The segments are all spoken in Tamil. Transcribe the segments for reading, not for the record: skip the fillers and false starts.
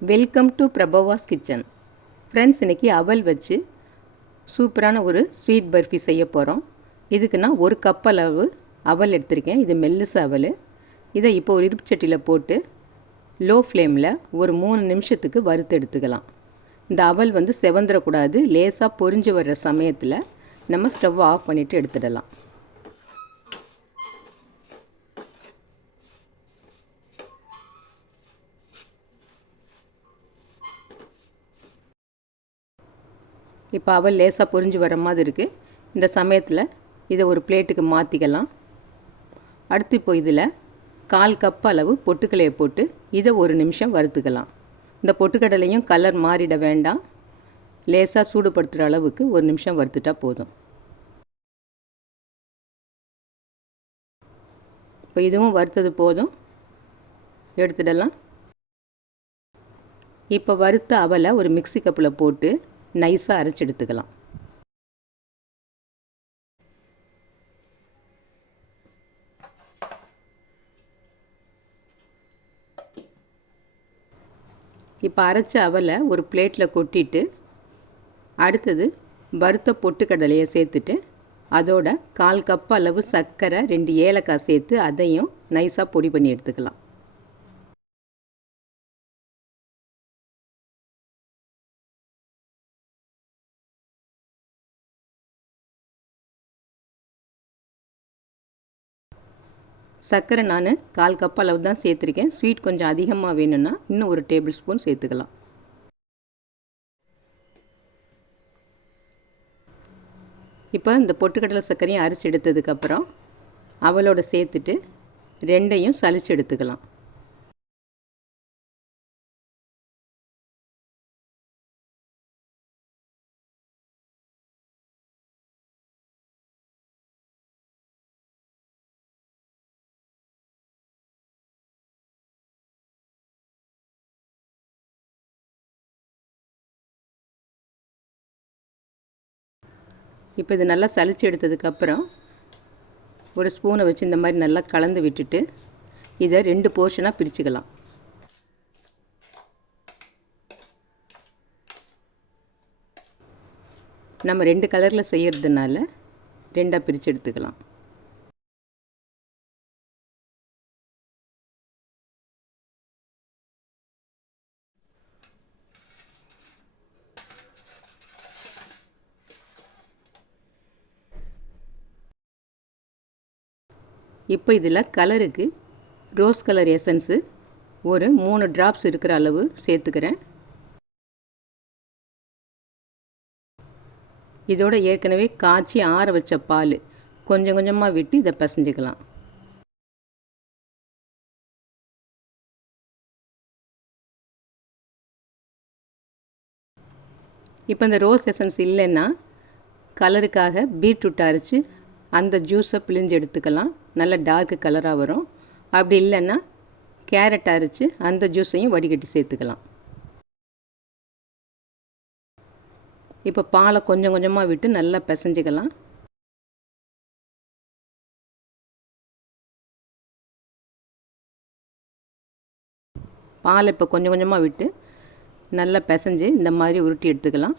Welcome to Prabhavas kitchen. Friends, இன்றைக்கி அவல் வச்சு சூப்பரான ஒரு ஸ்வீட் பர்ஃபி செய்ய போகிறோம். இதுக்கு நான் ஒரு கப் அளவு அவல் எடுத்திருக்கேன். இது மெல்லிசு அவல். இதை இப்போ ஒரு இருப்பு சட்டியில் போட்டு லோ ஃப்ளேமில் ஒரு 3 நிமிஷத்துக்கு வறுத்து எடுத்துக்கலாம். இந்த அவல் செவந்துடக்கூடாது. லேசாக பொரிஞ்சு வர்ற சமயத்தில் நம்ம ஸ்டவ் ஆஃப் பண்ணிவிட்டு எடுத்துடலாம். இப்போ அவல் லேசாக பொரிஞ்சு வர மாதிரி இருக்குது. இந்த சமயத்தில் இதை ஒரு பிளேட்டுக்கு மாற்றிக்கலாம். அடுத்து இப்போ இதில் 1/4 கப் அளவு பொட்டுக்கடலையை போட்டு இதை 1 நிமிஷம் வறுத்துக்கலாம். இந்த பொட்டுக்கடலையும் கலர் மாறிட வேண்டாம். லேசாக சூடுபடுத்துகிற அளவுக்கு 1 நிமிஷம் வறுத்துட்டா போதும். இப்போ இதுவும் வறுத்தது போதும், எடுத்துடலாம். இப்போ வறுத்த அவலை ஒரு மிக்ஸி கப்பில் போட்டு நைஸாக அரைச்சி எடுத்துக்கலாம். இப்போ அரைச்ச அவலை ஒரு பிளேட்டில் கொட்டிட்டு அடுத்தது வறுத்த பொட்டுக்கடலையை சேர்த்துட்டு அதோட 1/4 கப் அளவு சர்க்கரை, 2 ஏலக்காய் சேர்த்து அதையும் நைஸாக பொடி பண்ணி எடுத்துக்கலாம். சர்க்கரை நான் 1/4 கப் அளவு தான் சேர்த்துருக்கேன். ஸ்வீட் கொஞ்சம் அதிகமாக வேணும்னா இன்னும் 1 டேபிள் ஸ்பூன் சேர்த்துக்கலாம். இப்போ இந்த பொட்டுக்கடலை சர்க்கரையும் அரைச்சி எடுத்ததுக்கப்புறம் அவளோட சேர்த்துட்டு ரெண்டையும் சலிச்சு எடுத்துக்கலாம். இப்போ இது நல்லா சலிச்சு எடுத்ததுக்கப்புறம் ஒரு ஸ்பூனை வச்சு இந்த மாதிரி நல்லா கலந்து விட்டுட்டு இதை 2 போர்ஷனாக பிரிச்சுக்கலாம். நம்ம 2 கலரில் செய்கிறதுனால 2ஆக பிரித்து எடுத்துக்கலாம். இப்போ இதில் கலருக்கு ரோஸ் கலர் எசன்ஸு ஒரு 3 ட்ராப்ஸ் இருக்கிற அளவு சேர்த்துக்கிறேன். இதோட ஏற்கனவே காய்ச்சி ஆற வச்ச பால் கொஞ்சம் கொஞ்சமாக விட்டு இதை பிசைஞ்சிக்கலாம். இப்போ இந்த ரோஸ் எசன்ஸ் இல்லைன்னா கலருக்காக பீட்ரூட் அரைச்சி அந்த ஜூஸை பிழிஞ்சு எடுத்துக்கலாம். நல்ல டார்க் கலராக வரும். அப்படி இல்லைன்னா கேரட் அரைச்சி அந்த ஜூஸையும் வடிகட்டி சேர்த்துக்கலாம். இப்போ பாலை கொஞ்சம் கொஞ்சமாக விட்டு நல்லா பிசைஞ்சிக்கலாம். பாலை இப்போ கொஞ்சம் கொஞ்சமாக விட்டு நல்லா பிசைஞ்சு இந்த மாதிரி உருட்டி எடுத்துக்கலாம்.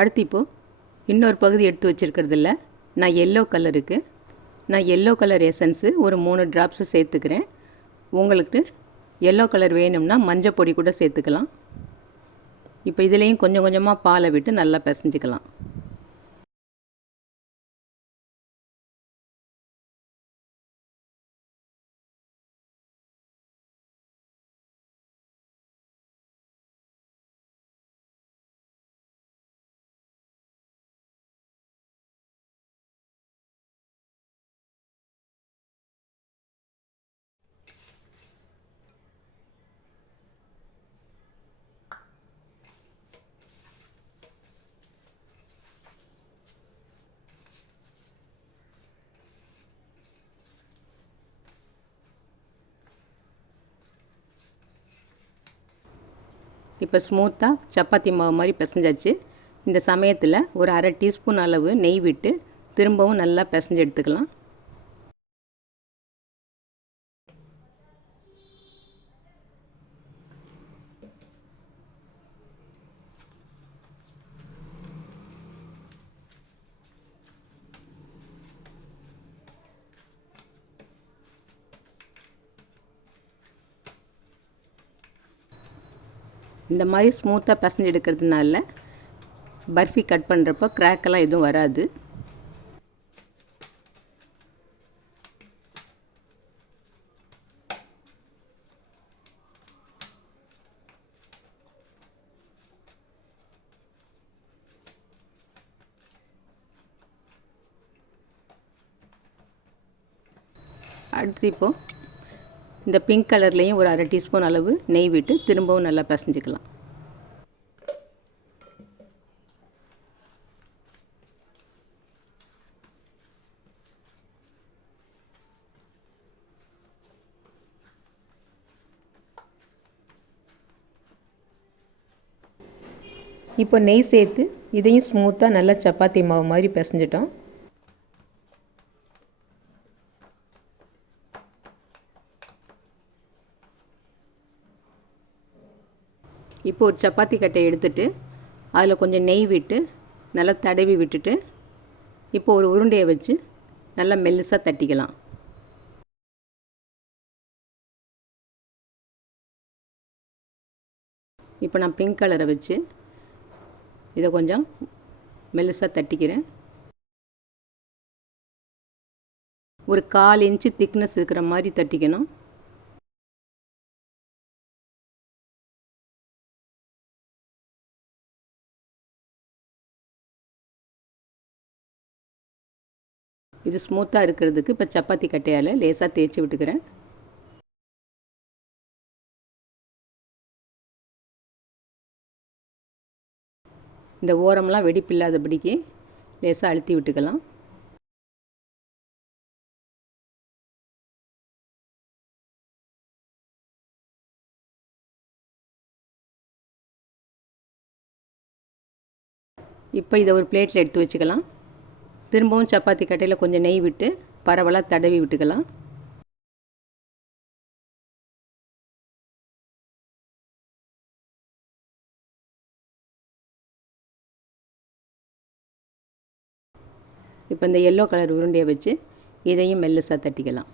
அடுத்து இப்போது இன்னொரு பகுதி எடுத்து வச்சுருக்கிறதில்ல நான் எல்லோ கலர் எசன்ஸு ஒரு 3 ட்ராப்ஸு சேர்த்துக்கிறேன். உங்களுக்கு எல்லோ கலர் வேணும்னா மஞ்சள் பொடி கூட சேர்த்துக்கலாம். இப்போ இதுலேயும் கொஞ்சம் கொஞ்சமாக பாலை விட்டு நல்லா பிசைஞ்சிக்கலாம். இப்போ ஸ்மூத்தாக சப்பாத்தி மாவு மாதிரி பிசைஞ்சாச்சு. இந்த சமயத்தில் ஒரு அரை டீஸ்பூன் அளவு நெய் விட்டு திரும்பவும் நல்லா பிசைஞ்சு எடுத்துக்கலாம். இந்த மாதிரி ஸ்மூத்தாக பிசைஞ்சு எடுக்கிறதுனால பர்ஃபி கட் பண்ணுறப்போ கிராக்கெல்லாம் எதுவும் வராது. அடுத்து இப்போது இந்த பிங்க் கலர்லேயும் ஒரு அரை டீஸ்பூன் அளவு நெய் விட்டு திரும்பவும் நல்லா பிசைஞ்சிக்கலாம். இப்போ நெய் சேர்த்து இதையும் ஸ்மூத்தாக நல்லா சப்பாத்தி மாவு மாதிரி பிசைஞ்சிட்டோம். இப்போ ஒரு சப்பாத்தி கட்டை எடுத்துட்டு அதில் கொஞ்சம் நெய் விட்டு நல்லா தடவி விட்டுட்டு இப்போ ஒரு உருண்டையை வச்சு நல்லா மெல்லிசாக தட்டிக்கலாம். இப்போ நான் பிங்க் கலரை வச்சு இதை கொஞ்சம் மெல்லிசாக தட்டிக்கிறேன். ஒரு 1/4 இன்ச்சு திக்னஸ் இருக்கிற மாதிரி தட்டிக்கணும். இது ஸ்மூத்தாக இருக்கிறதுக்கு இப்போ சப்பாத்தி கட்டையால் லேசாக தேய்ச்சி விட்டுக்கிறேன். இந்த ஓரம்லாம் வெடிப்பில்லாதபடிக்கு லேசாக அழுத்தி விட்டுக்கலாம். இப்போ இதை ஒரு பிளேட்டில் எடுத்து வச்சுக்கலாம். திரும்பவும் சப்பாத்தி கட்டையில் கொஞ்சம் நெய் விட்டு பரவலாக தடவி விட்டுக்கலாம். இப்போ இந்த எல்லோ கலர் உருண்டையை வச்சு இதையும் மெல்லிசாக தட்டிக்கலாம்.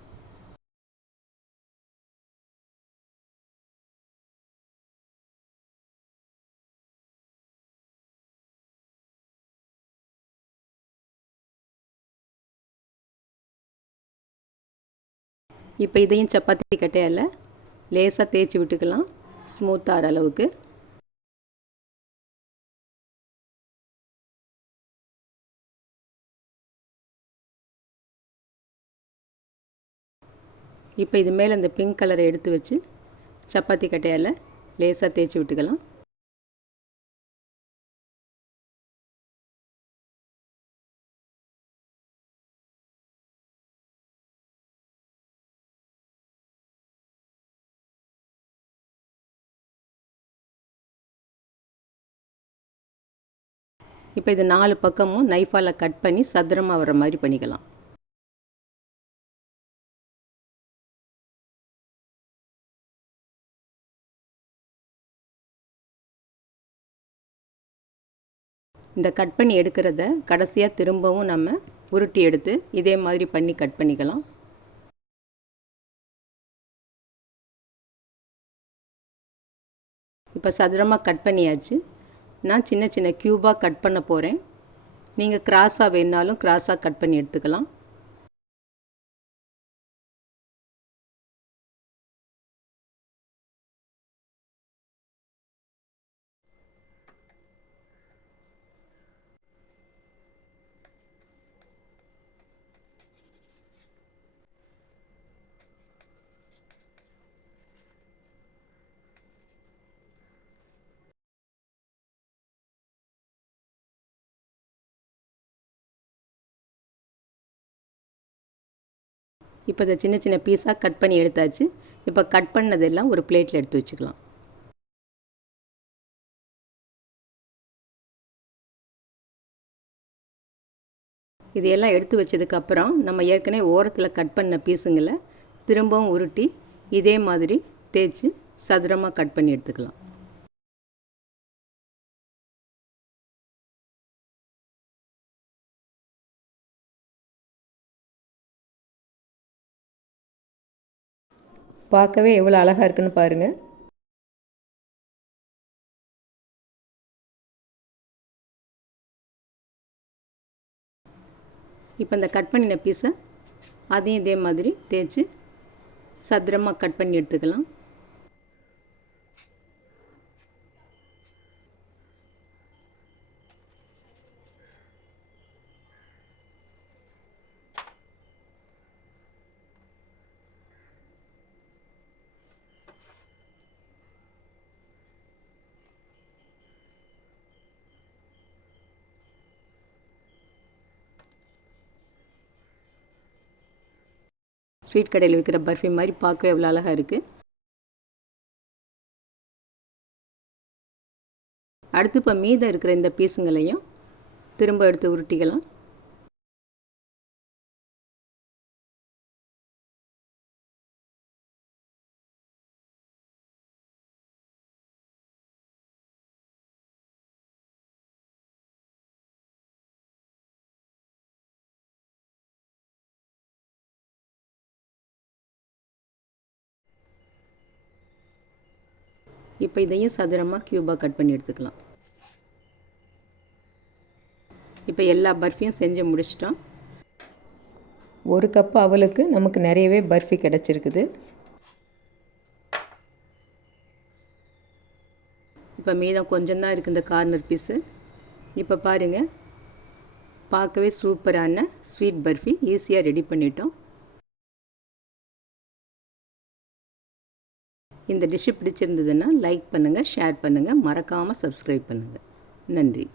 இப்போ இதையும் சப்பாத்தி கட்டையால் லேசாக தேய்ச்சி விட்டுக்கலாம் ஸ்மூத்தாக ஆகிற அளவுக்கு. இப்போ இது மேலே இந்த பிங்க் கலரை எடுத்து வச்சு சப்பாத்தி கட்டையால் லேசாக தேய்ச்சி விட்டுக்கலாம். இப்போ இது 4 பக்கமும் நைஃபால் கட் பண்ணி சதுரமாக வர மாதிரி பண்ணிக்கலாம். இந்த கட் பண்ணி எடுக்கிறத கடைசியாக திரும்பவும் நம்ம உருட்டி எடுத்து இதே மாதிரி பண்ணி கட் பண்ணிக்கலாம். இப்போ சதுரமாக கட் பண்ணியாச்சு. நான் சின்ன சின்ன க்யூபாக கட் பண்ண போகிறேன். நீங்கள் கிராஸாக வேணாலும் கிராஸாக கட் பண்ணி எடுத்துக்கலாம். இப்போ இதை சின்ன சின்ன பீஸாக கட் பண்ணி எடுத்தாச்சு. இப்போ கட் பண்ணதெல்லாம் ஒரு பிளேட்டில் எடுத்து வச்சுக்கலாம். இதையெல்லாம் எடுத்து வச்சதுக்கப்புறம் நம்ம ஏற்கனவே ஓரத்தில் கட் பண்ண பீஸுங்களை திரும்பவும் உருட்டி இதே மாதிரி தேய்ச்சி சதுரமாக கட் பண்ணி எடுத்துக்கலாம். பார்க்கவே எவ்வளோ அழகாக இருக்குன்னு பாருங்கள். இப்போ இந்த கட் பண்ணின பீஸை அதையும் இதே மாதிரி தேய்ச்சி சதுரமாக கட் பண்ணி எடுத்துக்கலாம். ஸ்வீட் கடையில் விற்கிற பர்ஃபி மாதிரி பார்க்கவே எவ்வளோ அழகாக இருக்குது. அடுத்து இப்போ மீதம் இருக்கிற இந்த பீஸுங்களையும் திரும்ப எடுத்து உருட்டிக்கலாம். இப்போ இதையும் சதுரமாக க்யூபாக கட் பண்ணி எடுத்துக்கலாம். இப்போ எல்லா பர்ஃபியும் செஞ்சு முடிச்சிட்டோம். ஒரு கப் அவலுக்கு நமக்கு நிறையவே பர்ஃபி கிடச்சிருக்குது. இப்போ மீதம் கொஞ்சம் தான் இருக்குது இந்த கார்னர் பீஸு. இப்போ பாருங்கள், பார்க்கவே சூப்பரான ஸ்வீட் பர்ஃபி ஈஸியாக ரெடி பண்ணிட்டோம். இந்த டிஷ்ஷு பிடிச்சிருந்ததுன்னா லைக் பண்ணுங்கள், ஷேர் பண்ணுங்கள், மறக்காமல் சப்ஸ்கிரைப் பண்ணுங்கள். நன்றி.